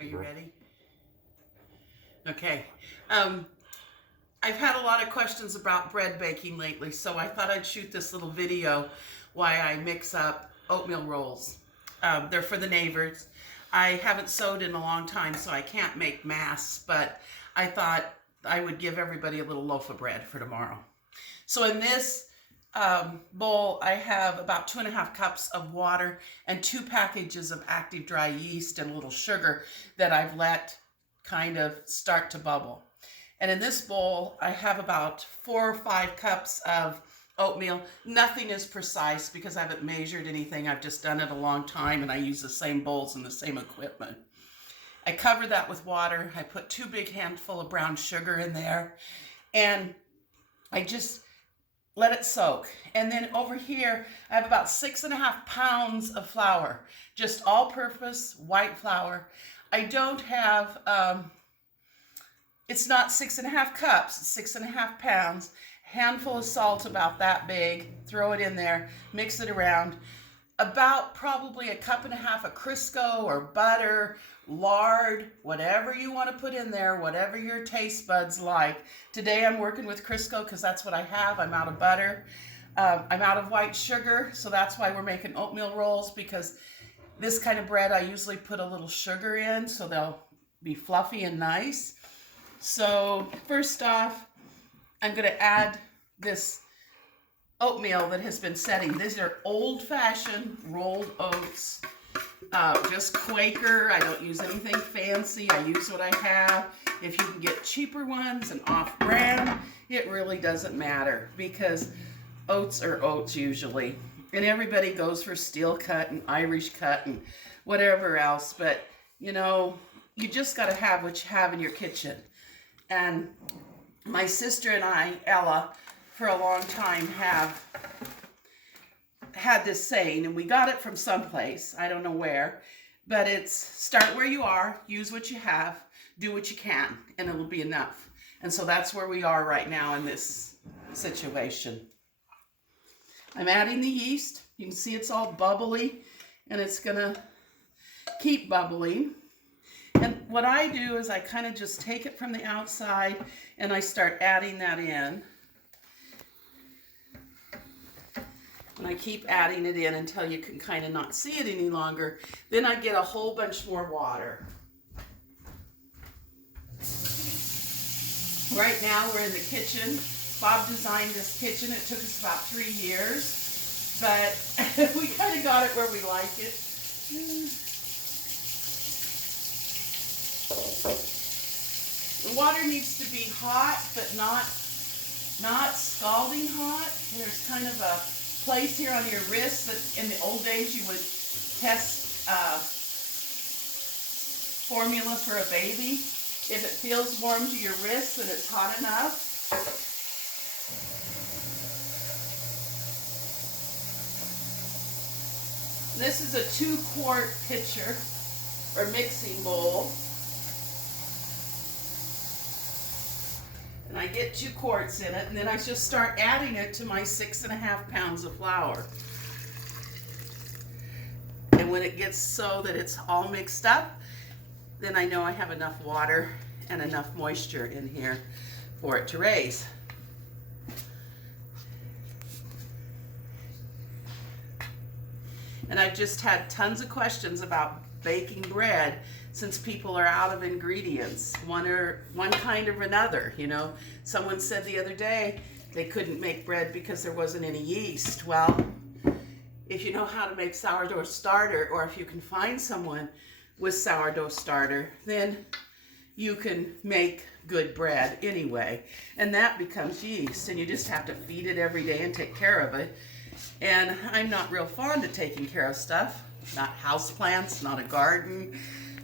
Are you ready? Okay. I've had a lot of questions about bread baking lately, so I thought I'd shoot this little video why I mix up oatmeal rolls. They're for the neighbors. I haven't sewed in a long time, so I can't make mass, but I thought I would give everybody a little loaf of bread for tomorrow. So in this bowl, I have about 2.5 cups of water and 2 packages of active dry yeast and a little sugar that I've let kind of start to bubble. And in this bowl, I have about 4 or 5 cups of oatmeal. Nothing is precise because I haven't measured anything. I've just done it a long time and I use the same bowls and the same equipment. I cover that with water. I put 2 big handfuls of brown sugar in there and I just let it soak. And then over here, I have about 6.5 pounds of flour, just all-purpose white flour. I don't have, it's not 6.5 cups, it's 6.5 pounds. Handful of salt about that big, throw it in there, mix it around. About probably 1.5 cups of Crisco or butter, lard, whatever you want to put in there, whatever your taste buds like. Today I'm working with Crisco because that's what I have. I'm out of butter. I'm out of white sugar, so that's why we're making oatmeal rolls, because this kind of bread I usually put a little sugar in so they'll be fluffy and nice. So first off, I'm going to add this oatmeal that has been setting. These are old-fashioned rolled oats, just Quaker. I don't use anything fancy. I use what I have. If you can get cheaper ones and off-brand, it really doesn't matter because oats are oats usually. And everybody goes for steel cut and Irish cut and whatever else. But, you know, you just got to have what you have in your kitchen. And my sister and I, Ella, for a long time have had this saying, and we got it from someplace, I don't know where, but it's start where you are, use what you have, do what you can, and it'll be enough. And so that's where we are right now in this situation. I'm adding the yeast. You can see it's all bubbly, and it's gonna keep bubbling. And what I do is I kind of just take it from the outside and I start adding that in. And I keep adding it in until you can kind of not see it any longer. Then I get a whole bunch more water. Right now we're in the kitchen. Bob designed this kitchen. It took us about 3 years, but we kind of got it where we like it. The water needs to be hot, but not scalding hot. There's kind of a place here on your wrist that in the old days you would test formula for a baby. If it feels warm to your wrist, then it's hot enough. This is a 2-quart pitcher or mixing bowl. And I get 2 quarts in it, and then I just start adding it to my 6.5 pounds of flour. And when it gets so that it's all mixed up, then I know I have enough water and enough moisture in here for it to raise. And I've just had tons of questions about baking bread since people are out of ingredients, one kind or another, you know. Someone said the other day they couldn't make bread because there wasn't any yeast. Well, if you know how to make sourdough starter, or if you can find someone with sourdough starter, then you can make good bread anyway. And that becomes yeast, and you just have to feed it every day and take care of it. And I'm not real fond of taking care of stuff, not houseplants, not a garden,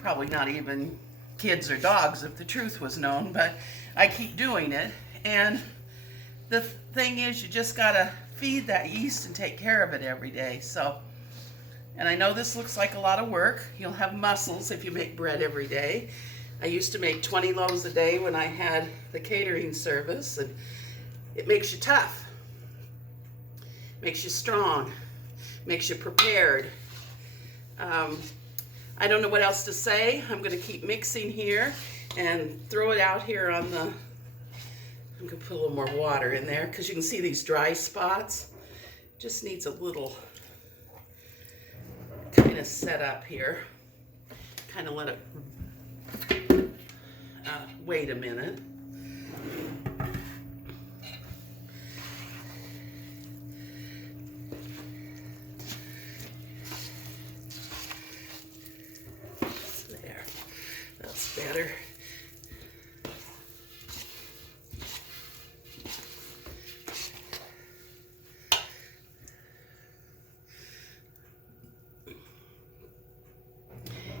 probably not even kids or dogs if the truth was known, but I keep doing it. And the thing is, you just gotta feed that yeast and take care of it every day. So, and I know this looks like a lot of work. You'll have muscles if you make bread every day. I used to make 20 loaves a day when I had the catering service, and it makes you tough, makes you strong, makes you prepared. I don't know what else to say. I'm going to keep mixing here and throw it out here on the, I'm going to put a little more water in there because you can see these dry spots. Just needs a little kind of set up here. Kind of let it wait a minute. There, that's better.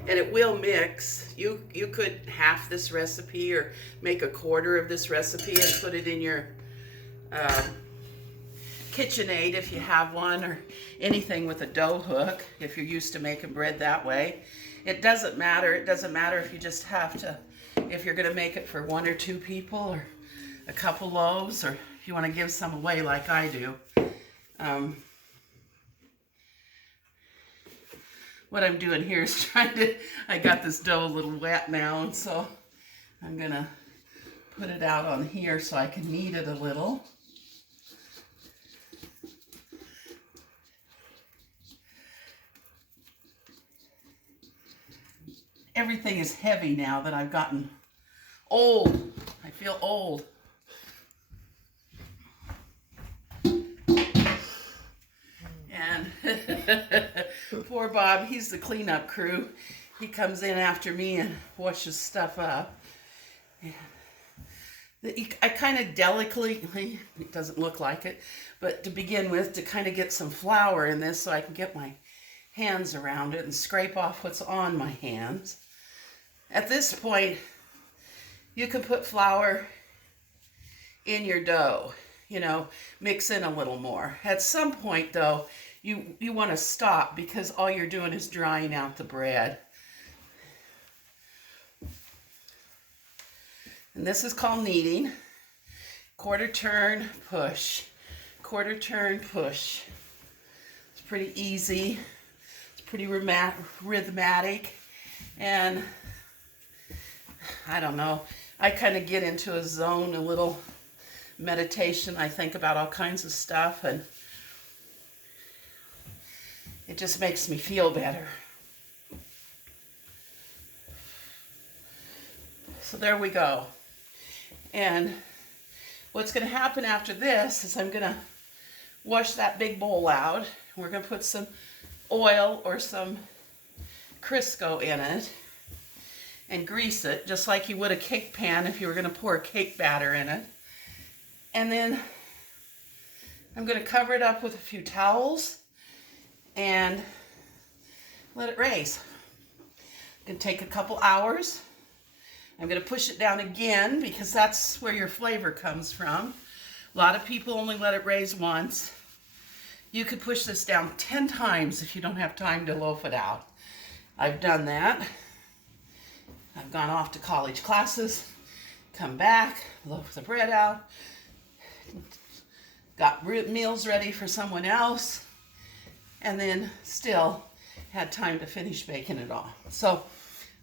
And it will mix. You could half this recipe or make a quarter of this recipe and put it in your KitchenAid if you have one, or anything with a dough hook if you're used to making bread that way. It doesn't matter. It doesn't matter if you just have to, if you're going to make it for 1 or 2 people or a couple loaves, or if you want to give some away like I do. What I'm doing here is trying to, I got this dough a little wet now, and so I'm going to put it out on here so I can knead it a little. Everything is heavy now that I've gotten old. I feel old. And poor Bob, he's the cleanup crew. He comes in after me and washes stuff up. And I kind of delicately, it doesn't look like it, but to begin with, to kind of get some flour in this so I can get my hands around it and scrape off what's on my hands. At this point, you can put flour in your dough, you know, mix in a little more. At some point, though, you want to stop because all you're doing is drying out the bread. And this is called kneading. Quarter turn, push. Quarter turn, push. It's pretty easy. It's pretty rhythmic. And I don't know, I kind of get into a zone, a little meditation. I think about all kinds of stuff, and it just makes me feel better. So there we go. And what's going to happen after this is I'm going to wash that big bowl out. We're going to put some oil or some Crisco in it and grease it just like you would a cake pan if you were going to pour cake batter in it. And then I'm going to cover it up with a few towels and let it raise. It's going to take a couple hours. I'm going to push it down again because that's where your flavor comes from. A lot of people only let it raise once. You could push this down 10 times if you don't have time to loaf it out. I've done that. I've gone off to college classes, come back, loaf the bread out, got meals ready for someone else, and then still had time to finish baking it all. So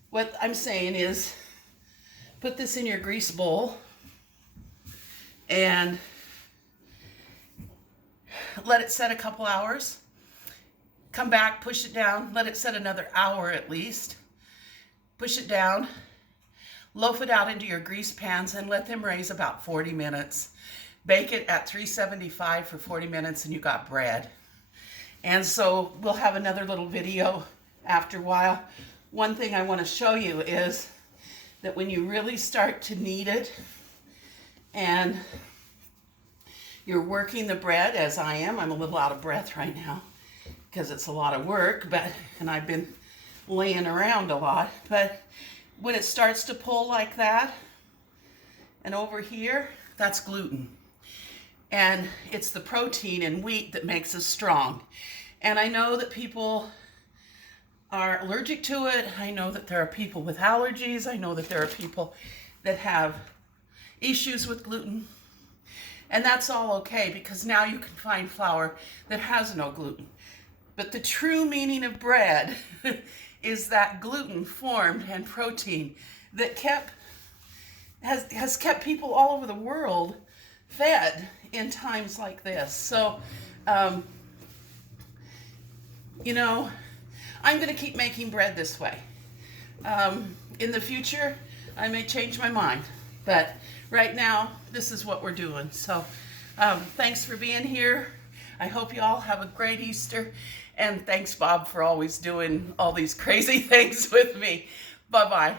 what I'm saying is put this in your grease bowl and let it set a couple hours. Come back, push it down, let it set another hour at least. Push it down, loaf it out into your grease pans and let them raise about 40 minutes. Bake it at 375 for 40 minutes and you got bread. And so we'll have another little video after a while. One thing I want to show you is that when you really start to knead it and you're working the bread, as I am, I'm a little out of breath right now because it's a lot of work, and I've been laying around a lot, but when it starts to pull like that, and over here, that's gluten. And it's the protein in wheat that makes us strong. And I know that people are allergic to it. I know that there are people with allergies. I know that there are people that have issues with gluten. And that's all okay because now you can find flour that has no gluten. But the true meaning of bread is that gluten formed and protein that has kept people all over the world fed in times like this. So, you know, I'm going to keep making bread this way. In the future, I may change my mind, but right now, this is what we're doing. So, thanks for being here. I hope you all have a great Easter, and thanks, Bob, for always doing all these crazy things with me. Bye-bye.